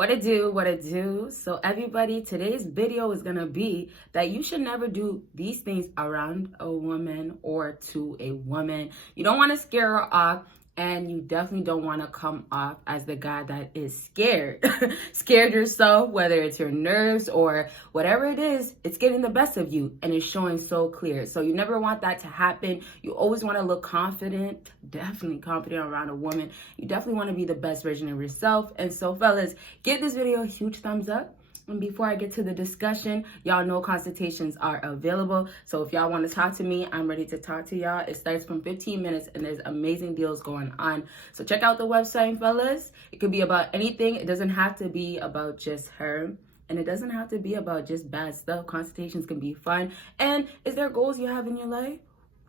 What it do, what it do. So everybody, today's video is gonna be that you should never do these things around a woman or to a woman. You don't want to scare her off, and you definitely don't want to come off as the guy that is scared. Scared yourself, whether it's your nerves or whatever it is, it's getting the best of you and it's showing so clear. So you never want that to happen. You always want to look confident, definitely confident around a woman. You definitely want to be the best version of yourself. And so fellas, give this video a huge thumbs up. And before I get to the discussion, y'all know consultations are available. So if y'all want to talk to me, I'm ready to talk to y'all. It starts from 15 minutes and there's amazing deals going on. So check out the website, fellas. It could be about anything. It doesn't have to be about just her. And it doesn't have to be about just bad stuff. Consultations can be fun. And is there goals you have in your life?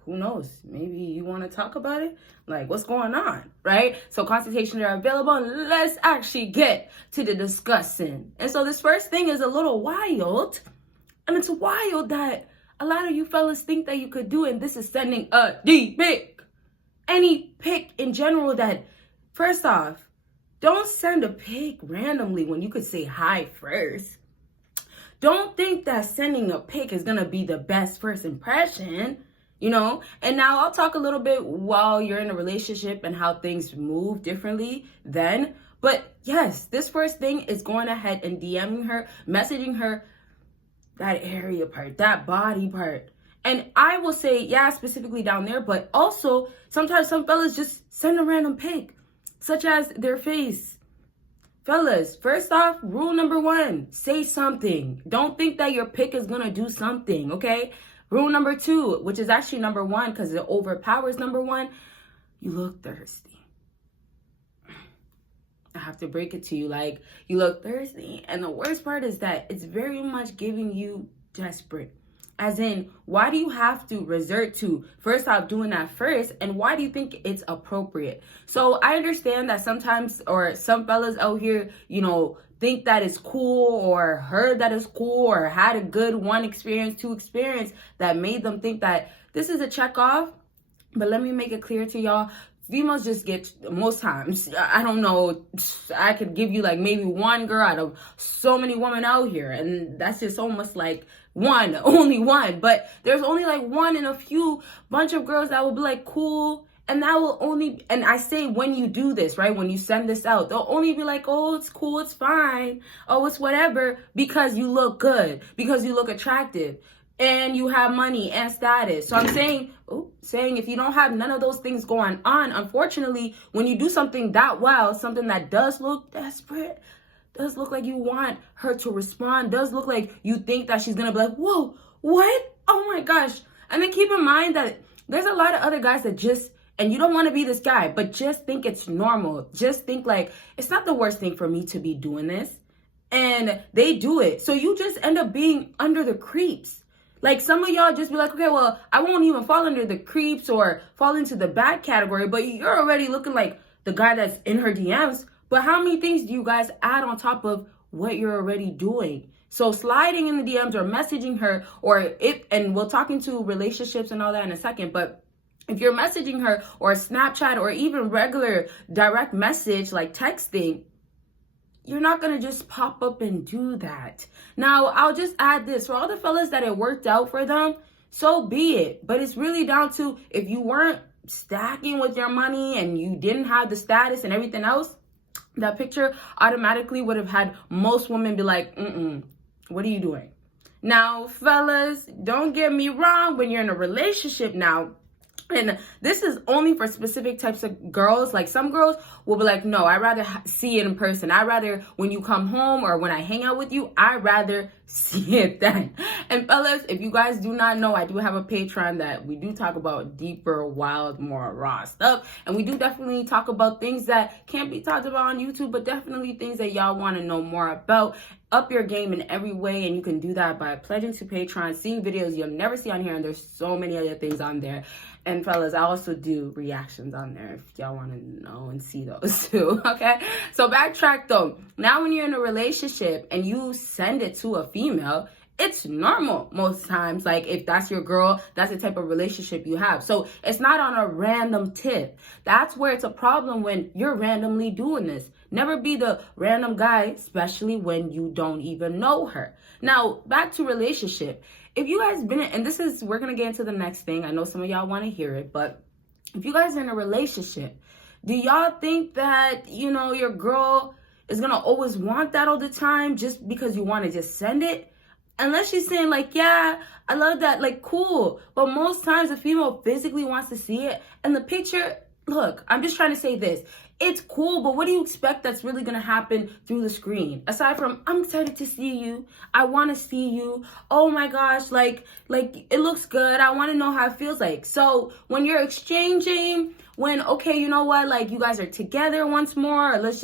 Who knows? Maybe you want to talk about it? Like, what's going on, right? So consultations are available. And let's actually get to the discussing. And so this first thing is a little wild. And it's wild that a lot of you fellas think that you could do it. And this is sending a D pic. Any pic in general that, first off, don't send a pic randomly when you could say hi first. Don't think that sending a pic is going to be the best first impression. You know, and now I'll talk a little bit while you're in a relationship and how things move differently then. But yes, this first thing is going ahead and DMing her, messaging her that area part, that body part. And I will say, yeah, specifically down there, but also sometimes some fellas just send a random pic, such as their face. Fellas, first off, rule number 1, say something. Don't think that your pic is going to do something, okay? Rule number 2, which is actually number 1 because it overpowers number 1, you look thirsty. I have to break it to you, like, you look thirsty. And the worst part is that it's very much giving you desperate. As in, why do you have to resort to, first off, doing that first? And why do you think it's appropriate? So I understand that sometimes, or some fellas out here, you know, think that it's cool or heard that it's cool or had a good 1 experience, 2 experience that made them think that this is a check off. But let me make it clear to y'all. Females just get, most times, I don't know, I could give you like maybe 1 girl out of so many women out here. And that's just almost like only one. But there's only like 1 in a few bunch of girls that will be like cool. And that will only, and I say when you do this, right? When you send this out, they'll only be like, oh, it's cool, it's fine. Oh, it's whatever, because you look good, because you look attractive, and you have money and status. So I'm saying if you don't have none of those things going on, unfortunately, when you do something that well, something that does look desperate, does look like you want her to respond, does look like you think that she's gonna be like, whoa, what? Oh my gosh. And then keep in mind that there's a lot of other guys that just, and you don't want to be this guy, but just think it's normal. Just think like, it's not the worst thing for me to be doing this. And they do it. So you just end up being under the creeps. Like some of y'all just be like, okay, well, I won't even fall under the creeps or fall into the bad category, but you're already looking like the guy that's in her DMs. But how many things do you guys add on top of what you're already doing? So sliding in the DMs or messaging her, or and we'll talk into relationships and all that in a second, but if you're messaging her or Snapchat or even regular direct message like texting, you're not going to just pop up and do that. Now, I'll just add this. For all the fellas that it worked out for them, so be it. But it's really down to if you weren't stacking with your money and you didn't have the status and everything else, that picture automatically would have had most women be like, what are you doing? Now, fellas, don't get me wrong. When you're in a relationship now, and this is only for specific types of girls. Like some girls will be like, no, I'd rather see it in person. I'd rather when you come home or when I hang out with you, I'd rather see it then. And fellas, if you guys do not know, I do have a Patreon that we do talk about deeper, wild, more raw stuff. And we do definitely talk about things that can't be talked about on YouTube, but definitely things that y'all want to know more about. Up your game in every way, and you can do that by pledging to Patreon, seeing videos you'll never see on here, and there's so many other things on there. And fellas, I also do reactions on there if y'all want to know and see those too, okay? So backtrack though. Now when you're in a relationship and you send it to a female, it's normal most times. Like, if that's your girl, that's the type of relationship you have. So it's not on a random tip. That's where it's a problem, when you're randomly doing this. Never be the random guy, especially when you don't even know her. Now, back to relationship. If you guys been in, and this is, we're going to get into the next thing. I know some of y'all want to hear it, but if you guys are in a relationship, do y'all think that, you know, your girl is going to always want that all the time just because you want to just send it? Unless she's saying like, yeah, I love that, like, cool. But most times a female physically wants to see it. And the picture, look, I'm just trying to say this. It's cool, but what do you expect that's really going to happen through the screen? Aside from, I'm excited to see you. I want to see you. Oh my gosh, like it looks good. I want to know how it feels like. So when you're exchanging, when, okay, you know what, like, you guys are together once more, or let's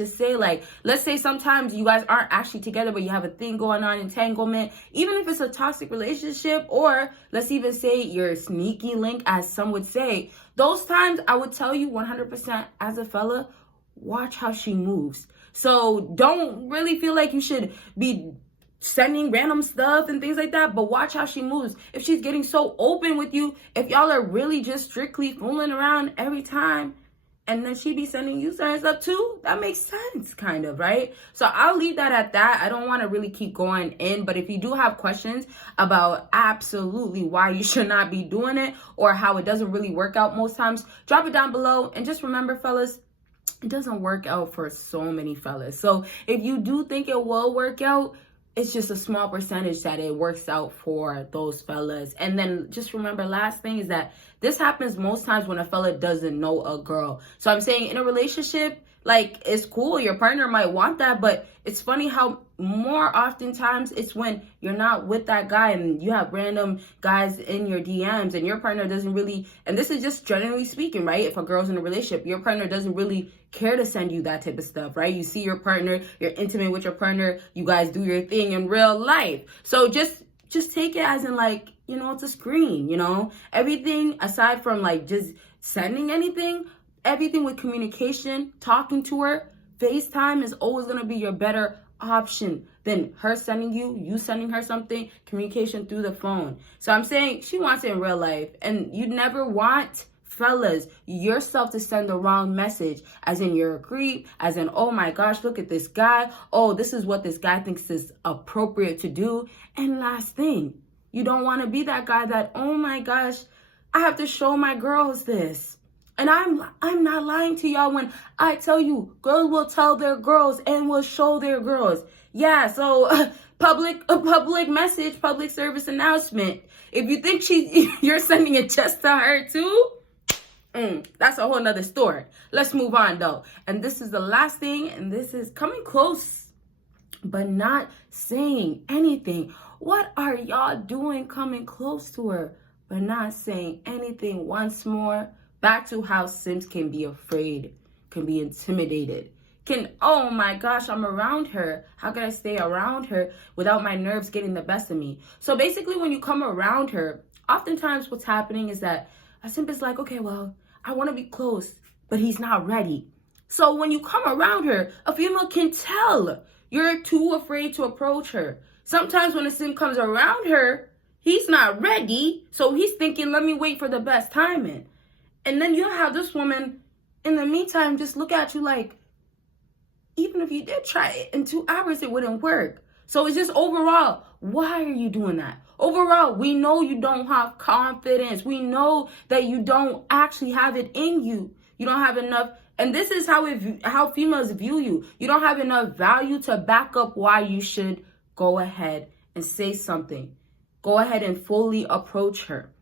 say sometimes you guys aren't actually together, but you have a thing going on, entanglement, even if it's a toxic relationship, or let's even say your sneaky link, as some would say, those times I would tell you 100% as a fella, watch how she moves. So don't really feel like you should be sending random stuff and things like that, but watch how she moves. If she's getting so open with you, if y'all are really just strictly fooling around every time, and then she be sending you certain stuff too, that makes sense, kind of, right? So I'll leave that at that. I don't want to really keep going in, but if you do have questions about absolutely why you should not be doing it, or how it doesn't really work out most times, drop it down below. And just remember, fellas, it doesn't work out for so many fellas. So if you do think it will work out, it's just a small percentage that it works out for those fellas. And then just remember, last thing is that this happens most times when a fella doesn't know a girl. So I'm saying, in a relationship, like, it's cool, your partner might want that, but it's funny how more oftentimes it's when you're not with that guy and you have random guys in your DMs and your partner doesn't really, and this is just generally speaking, right? If a girl's in a relationship, your partner doesn't really care to send you that type of stuff, right? You see your partner, you're intimate with your partner, you guys do your thing in real life. So just take it as in, like, you know, it's a screen, you know? Everything aside from, like, just sending anything, everything with communication, talking to her, FaceTime is always going to be your better option than her sending you sending her something, communication through the phone. So I'm saying, she wants it in real life, and you never want, fellas, yourself to send the wrong message, as in you're a creep, as in, oh my gosh, look at this guy. Oh, this is what this guy thinks is appropriate to do. And last thing, you don't want to be that guy that, oh my gosh, I have to show my girls this. And I'm not lying to y'all when I tell you, girls will tell their girls and will show their girls. Yeah, so public message, public service announcement. If you think you're sending it just to her too, that's a whole nother story. Let's move on though. And this is the last thing, and this is coming close, but not saying anything. What are y'all doing coming close to her, but not saying anything once more? Back to how Sims can be afraid, can be intimidated, oh my gosh, I'm around her. How can I stay around her without my nerves getting the best of me? So basically, when you come around her, oftentimes what's happening is that a Sim is like, okay, well, I want to be close, but he's not ready. So when you come around her, a female can tell you're too afraid to approach her. Sometimes when a Sim comes around her, he's not ready, so he's thinking, let me wait for the best timing. And then you'll have this woman, in the meantime, just look at you like, even if you did try it in 2 hours, it wouldn't work. So it's just overall, why are you doing that? Overall, we know you don't have confidence. We know that you don't actually have it in you. You don't have enough. And this is how females view you. You don't have enough value to back up why you should go ahead and say something. Go ahead and fully approach her.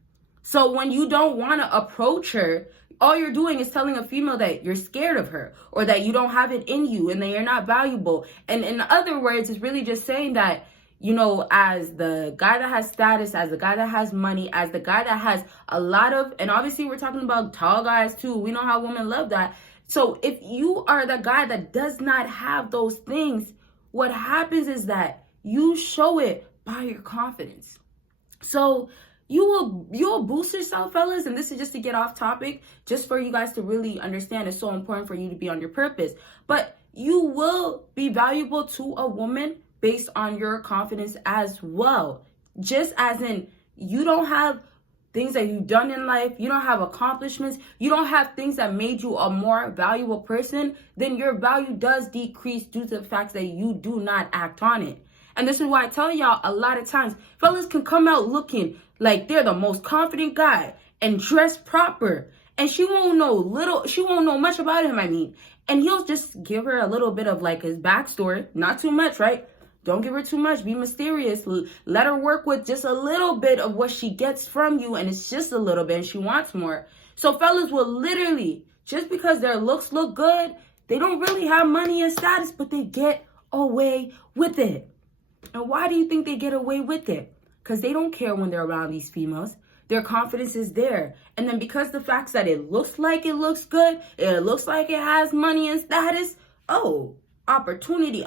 So when you don't want to approach her, all you're doing is telling a female that you're scared of her, or that you don't have it in you and that you're not valuable. And in other words, it's really just saying that, you know, as the guy that has status, as the guy that has money, as the guy that has a lot of, and obviously we're talking about tall guys too. We know how women love that. So if you are the guy that does not have those things, what happens is that you show it by your confidence. So you'll boost yourself, fellas, and this is just to get off topic, just for you guys to really understand. It's so important for you to be on your purpose. But you will be valuable to a woman based on your confidence as well. Just as in, you don't have things that you've done in life, you don't have accomplishments, you don't have things that made you a more valuable person, then your value does decrease due to the fact that you do not act on it. And this is why I tell y'all a lot of times, fellas can come out looking like they're the most confident guy and dressed proper, and she won't know much about him, and he'll just give her a little bit of like his backstory, not too much, right? Don't give her too much. Be mysterious. Let her work with just a little bit of what she gets from you, and it's just a little bit, and she wants more. So fellas will literally, just because their looks look good, they don't really have money and status, but they get away with it. And why do you think they get away with it? Because they don't care when they're around these females. Their confidence is there. And then because the fact that it looks like it looks good, it looks like it has money and status, oh, opportunity.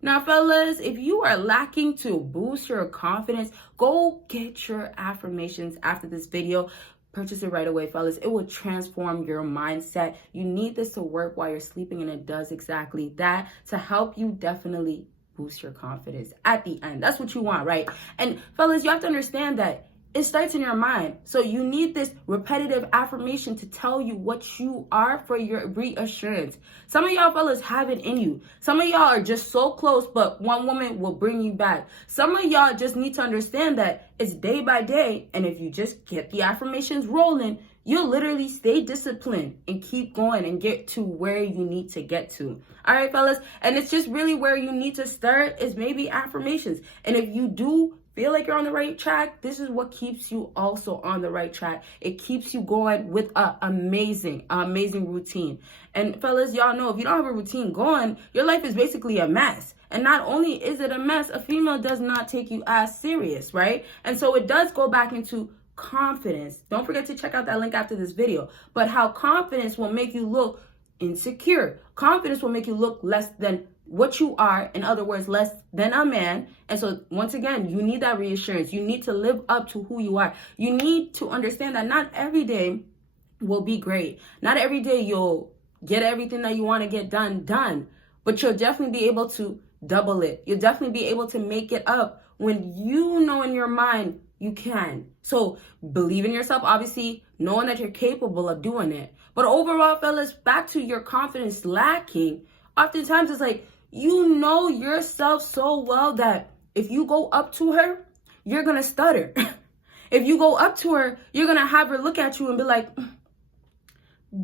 Now, fellas, if you are lacking to boost your confidence, go get your affirmations after this video. Purchase it right away, fellas. It will transform your mindset. You need this to work while you're sleeping, and it does exactly that to help you definitely boost your confidence at the end. That's what you want, right? And fellas, you have to understand that it starts in your mind. So you need this repetitive affirmation to tell you what you are for your reassurance. Some of y'all fellas have it in you. Some of y'all are just so close, but one woman will bring you back. Some of y'all just need to understand that it's day by day. And if you just get the affirmations rolling, you'll literally stay disciplined and keep going and get to where you need to get to. All right, fellas. And it's just really where you need to start is maybe affirmations. And if you do feel like you're on the right track, this is what keeps you also on the right track. It keeps you going with an amazing routine. And fellas, y'all know if you don't have a routine going, your life is basically a mess. And not only is it a mess, a female does not take you as serious, right? And so it does go back into confidence. Don't forget to check out that link after this video. But how confidence will make you look insecure. Confidence will make you look less than what you are, in other words, less than a man. And so once again, you need that reassurance. You need to live up to who you are. You need to understand that not every day will be great. Not every day you'll get everything that you want to get done, but you'll definitely be able to double it. You'll definitely be able to make it up when you know in your mind you can. So believe in yourself, obviously, knowing that you're capable of doing it. But overall, fellas, back to your confidence lacking, oftentimes it's like, you know yourself so well that if you go up to her, you're going to stutter. If you go up to her, you're going to have her look at you and be like,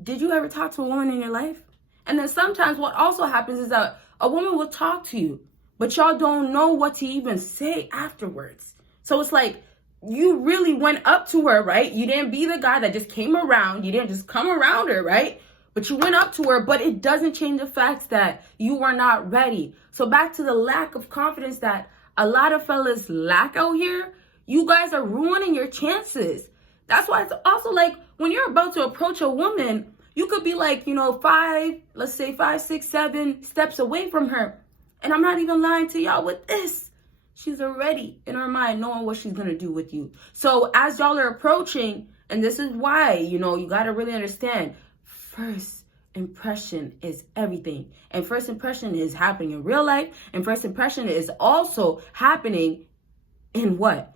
did you ever talk to a woman in your life? And then sometimes what also happens is that a woman will talk to you, but y'all don't know what to even say afterwards. So it's like, you really went up to her, right? You didn't be the guy that just came around. You didn't just come around her, right? But you went up to her, but it doesn't change the fact that you were not ready. So back to the lack of confidence that a lot of fellas lack out here, you guys are ruining your chances. That's why it's also like when you're about to approach a woman, you could be like, 5, 6, 7 steps away from her. And I'm not even lying to y'all with this. She's already in her mind knowing what she's going to do with you. So as y'all are approaching, and this is why, you got to really understand, first impression is everything. And first impression is happening in real life. And first impression is also happening in what?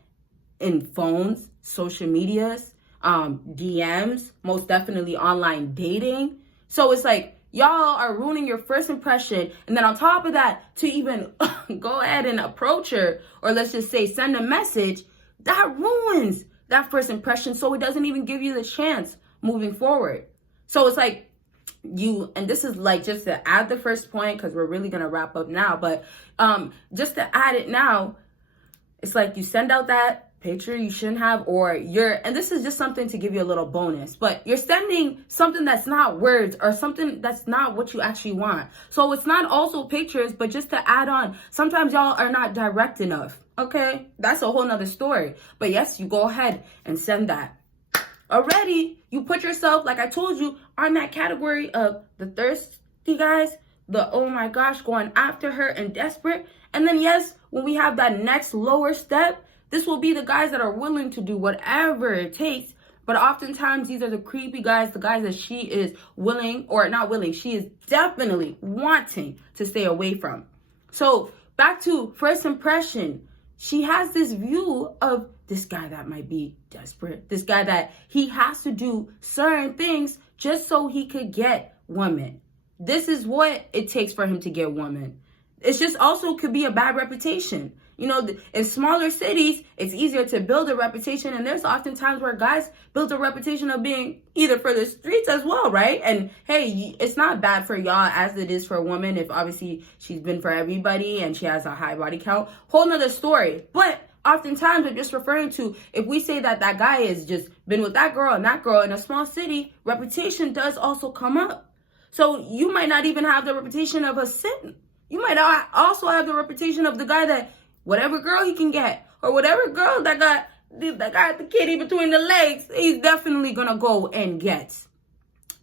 In phones, social medias, DMs, most definitely online dating. So it's like, y'all are ruining your first impression. And then on top of that, to even go ahead and approach her, or let's just say send a message, that ruins that first impression. So it doesn't even give you the chance moving forward. So it's like and this is like just to add the first point, because we're really going to wrap up now. But just to add it now, it's like you send out that picture you shouldn't have, and this is just something to give you a little bonus, but you're sending something that's not words or something that's not what you actually want. So it's not also pictures, but just to add on, sometimes y'all are not direct enough. Okay, that's a whole nother story. But yes, you go ahead and send that. Already, you put yourself, like I told you, on that category of the thirsty guys, the oh my gosh, going after her and desperate. And then yes, when we have that next lower step, this will be the guys that are willing to do whatever it takes. But oftentimes, these are the creepy guys, the guys that she is willing, or not willing, she is definitely wanting to stay away from. So back to first impression. she has this view of this guy that might be desperate, this guy that he has to do certain things just so he could get women. This is what it takes for him to get women. It's just also could be a bad reputation. You know, in smaller cities, it's easier to build a reputation. And there's often times where guys build a reputation of being either for the streets as well, right? And hey, it's not bad for y'all as it is for a woman if obviously she's been for everybody and she has a high body count. Whole nother story. But oftentimes we're just referring to, if we say that that guy has just been with that girl in a small city, reputation does also come up. So you might not even have the reputation of a simp. You might also have the reputation of the guy that whatever girl he can get, or whatever girl that got the kitty between the legs, he's definitely gonna go and get.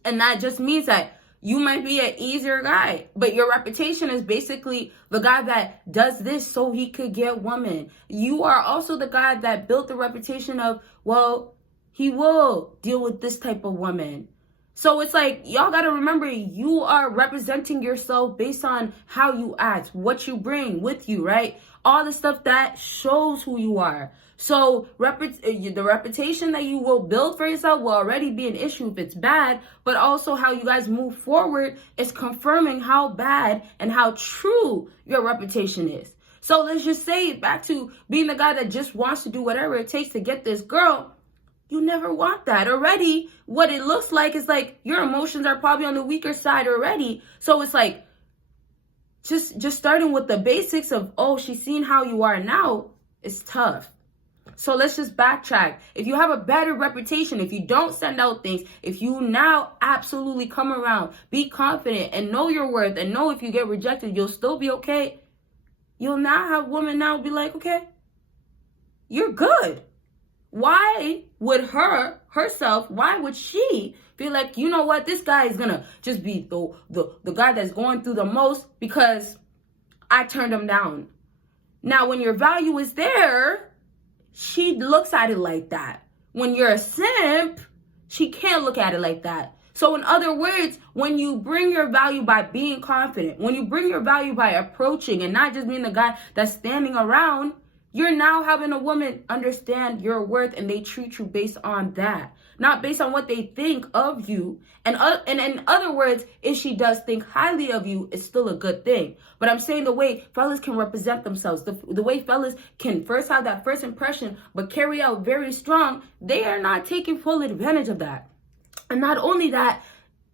And that just means that you might be an easier guy, but your reputation is basically the guy that does this so he could get women. You are also the guy that built the reputation of, well, he will deal with this type of woman. So it's like, y'all got to remember, you are representing yourself based on how you act, what you bring with you, right? All the stuff that shows who you are. So the reputation that you will build for yourself will already be an issue if it's bad, but also how you guys move forward is confirming how bad and how true your reputation is. So let's just say, back to being the guy that just wants to do whatever it takes to get this girl. You never want that. Already, what it looks like is like your emotions are probably on the weaker side already. So it's like, just starting with the basics of, oh, she's seen how you are now, it's tough. So let's just backtrack. If you have a better reputation, if you don't send out things, if you now absolutely come around, be confident and know your worth and know if you get rejected, you'll still be okay. You'll now have women now be like, okay, you're good. Why would why would she feel like, you know what, this guy is gonna just be the guy that's going through the most because I turned him down? Now, when your value is there, she looks at it like that. When you're a simp, she can't look at it like that. So in other words, when you bring your value by being confident, when you bring your value by approaching and not just being the guy that's standing around, you're now having a woman understand your worth and they treat you based on that, not based on what they think of you. And in other words, if she does think highly of you, it's still a good thing. But I'm saying the way fellas can represent themselves, the way fellas can first have that first impression, but carry out very strong, they are not taking full advantage of that. And not only that,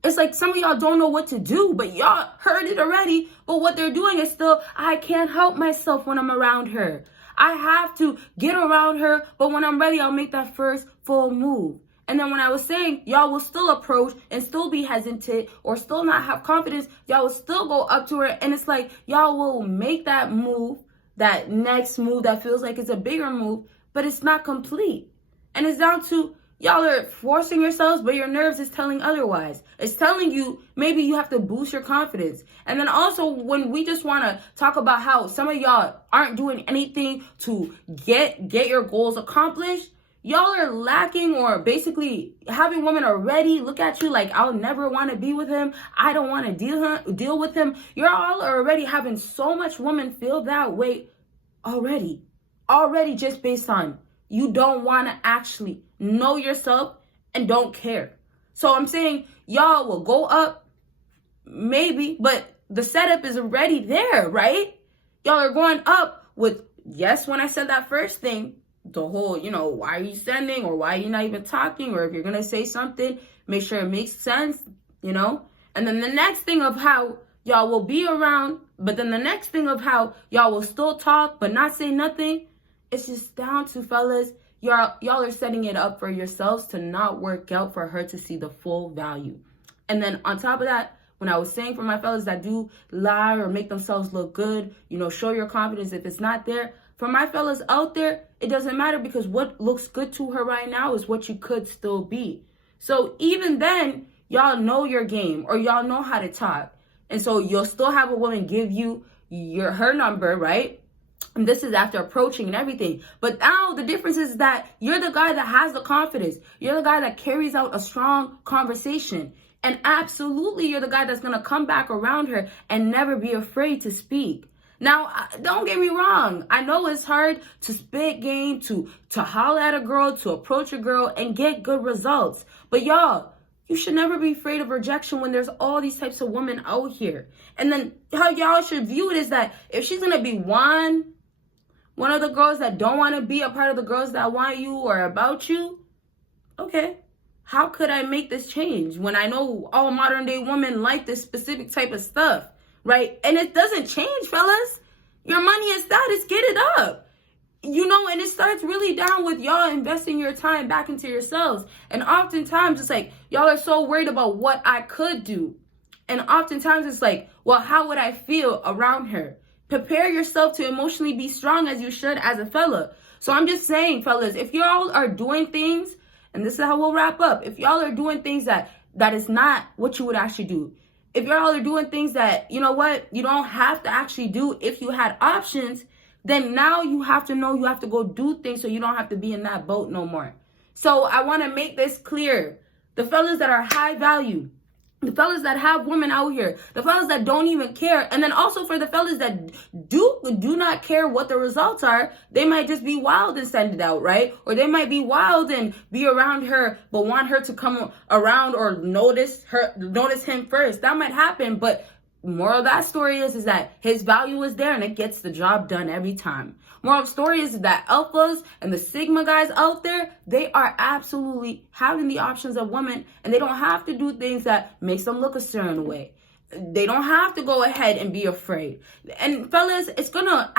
it's like some of y'all don't know what to do, but y'all heard it already. But what they're doing is still, I can't help myself when I'm around her. I have to get around her, but when I'm ready, I'll make that first full move. And then when I was saying y'all will still approach and still be hesitant or still not have confidence, y'all will still go up to her. And it's like y'all will make that move, that next move that feels like it's a bigger move, but it's not complete. And it's down to y'all are forcing yourselves, but your nerves is telling otherwise. It's telling you maybe you have to boost your confidence. And then also when we just want to talk about how some of y'all aren't doing anything to get your goals accomplished, y'all are lacking or basically having women already look at you like, I'll never want to be with him. I don't want to deal with him. You're all already having so much women feel that way already just based on you don't want to actually know yourself and don't care. So I'm saying y'all will go up, maybe, but the setup is already there, right? Y'all are going up with, yes, when I said that first thing, the whole, why are you sending or why are you not even talking? Or if you're going to say something, make sure it makes sense, And then the next thing of how y'all will be around, but then the next thing of how y'all will still talk but not say nothing. It's just down to, fellas, y'all are setting it up for yourselves to not work out for her to see the full value. And then on top of that, when I was saying for my fellas that do lie or make themselves look good, show your confidence if it's not there. For my fellas out there, it doesn't matter because what looks good to her right now is what you could still be. So even then, y'all know your game or y'all know how to talk. And so you'll still have a woman give you her number, right? And this is after approaching and everything. But now the difference is that you're the guy that has the confidence. You're the guy that carries out a strong conversation. And absolutely, you're the guy that's going to come back around her and never be afraid to speak. Now, don't get me wrong. I know it's hard to spit game, to holler at a girl, to approach a girl and get good results. But y'all, you should never be afraid of rejection when there's all these types of women out here. And then how y'all should view it is that if she's going to be one of the girls that don't want to be a part of the girls that want you or about you, okay, how could I make this change when I know all modern day women like this specific type of stuff? Right? And it doesn't change, fellas. Your money and status, get it up. You know, and it starts really down with y'all investing your time back into yourselves. And oftentimes it's like, y'all are so worried about what I could do. And oftentimes it's like, well, how would I feel around her? Prepare yourself to emotionally be strong as you should as a fella. So I'm just saying, fellas, if y'all are doing things, and this is how we'll wrap up. If y'all are doing things that is not what you would actually do, if y'all are doing things that, you know what, you don't have to actually do if you had options, then now you have to know you have to go do things so you don't have to be in that boat no more. So I want to make this clear. The fellas that are high value, the fellas that have women out here, the fellas that don't even care, and then also for the fellas that do not care what the results are, they might just be wild and send it out, right? Or they might be wild and be around her, but want her to come around or notice him first. That might happen, but moral of that story is that his value is there and it gets the job done every time. Moral of the story is that alphas and the sigma guys out there, they are absolutely having the options of women, and they don't have to do things that makes them look a certain way. They don't have to go ahead and be afraid. And fellas, it's gonna,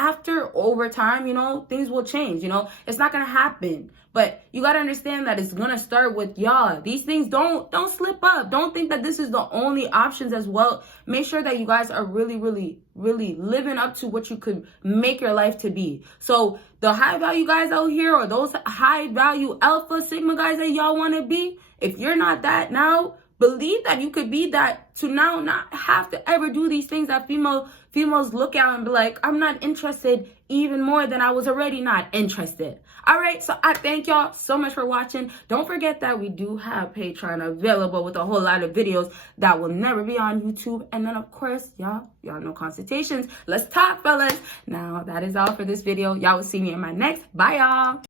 over time, you know, things will change, you know. It's not gonna happen. But you gotta understand that it's gonna start with y'all. These things don't slip up. Don't think that this is the only options as well. Make sure that you guys are really, really, really living up to what you could make your life to be. So the high value guys out here, or those high value alpha sigma guys that y'all wanna be, if you're not that now, believe that you could be that to now not have to ever do these things that females look at and be like, I'm not interested even more than I was already not interested. All right, so I thank y'all so much for watching. Don't forget that we do have Patreon available with a whole lot of videos that will never be on YouTube. And then, of course, y'all know consultations. Let's talk, fellas. Now, that is all for this video. Y'all will see me in my next. Bye, y'all.